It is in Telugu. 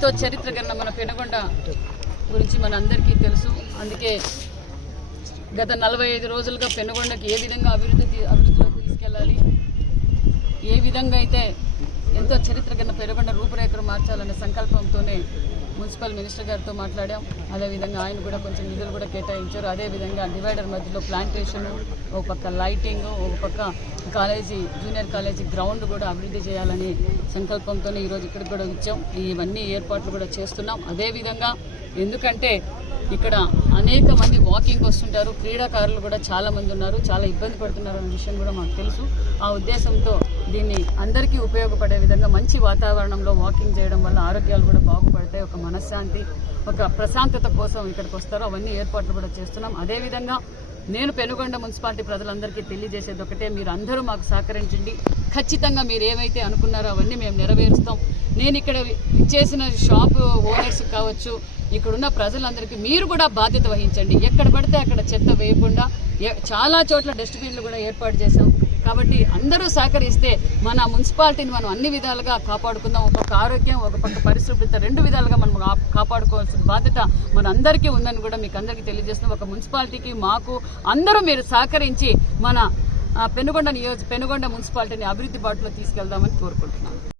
ఎంతో చరిత్ర గల మన పెనుగొండ గురించి మన అందరికీ తెలుసు. అందుకే గత 45 రోజులుగా పెనుగొండకి ఏ విధంగా అభివృద్ధిలో తీసుకెళ్ళాలి, ఏ విధంగా అయితే ఎంతో చరిత్ర గల పెనుగొండ రూపురేఖలు మార్చాలనే సంకల్పంతోనే మున్సిపల్ మినిస్టర్ గారితో మాట్లాడాం. అదేవిధంగా ఆయన కూడా కొంచెం నిధులు కూడా కేటాయించారు. అదేవిధంగా డివైడర్ మధ్యలో ప్లాంటేషన్, ఒక పక్క లైటింగ్, ఒక పక్క జూనియర్ కాలేజీ గ్రౌండ్ కూడా అభివృద్ధి చేయాలని సంకల్పంతోనే ఈరోజు ఇక్కడికి కూడా వచ్చాం. ఇవన్నీ ఏర్పాట్లు కూడా చేస్తున్నాం. అదేవిధంగా ఎందుకంటే ఇక్కడ అనేక మంది వాకింగ్ వస్తుంటారు, క్రీడాకారులు కూడా చాలా మంది ఉన్నారు, చాలా ఇబ్బంది పడుతున్నారు అనే విషయం కూడా మాకు తెలుసు. ఆ ఉద్దేశంతో దీన్ని అందరికీ ఉపయోగపడే విధంగా మంచి వాతావరణంలో వాకింగ్ చేయడం వల్ల ఆరోగ్యాలు కూడా బాగుపడతాయి. ఒక మనశ్శాంతి, ఒక ప్రశాంతత కోసం ఇక్కడికి వస్తారు. అవన్నీ ఏర్పాట్లు కూడా చేస్తున్నాం. అదేవిధంగా నేను పెనుగొండ మున్సిపాలిటీ ప్రజలందరికీ తెలియజేసేది ఒకటే, మీరు అందరూ మాకు సహకరించండి. ఖచ్చితంగా మీరు ఏమైతే అనుకున్నారో అవన్నీ మేము నెరవేరుస్తాం. నేను ఇక్కడ ఇచ్చేసిన షాపు ఓనర్స్ కావచ్చు, ఇక్కడున్న ప్రజలందరికీ మీరు కూడా బాధ్యత వహించండి. ఎక్కడ పడితే అక్కడ చెత్త వేయకుండా చాలా చోట్ల డస్ట్బిన్లు కూడా ఏర్పాటు చేశాం. కాబట్టి అందరూ సహకరిస్తే మన మున్సిపాలిటీని మనం అన్ని విధాలుగా కాపాడుకుందాం. ఒక పక్క ఆరోగ్యం, ఒక పక్క పరిశుభ్రత, 2 విధాలుగా మనం కాపాడుకోవాల్సిన బాధ్యత మన అందరికీ ఉందని కూడా మీకు అందరికీ తెలియజేస్తున్నాం. ఒక మున్సిపాలిటీకి మాకు అందరూ మీరు సహకరించి మన పెనుగొండ మున్సిపాలిటీని అభివృద్ధి బాటలో తీసుకెళ్దామని కోరుకుంటున్నాను.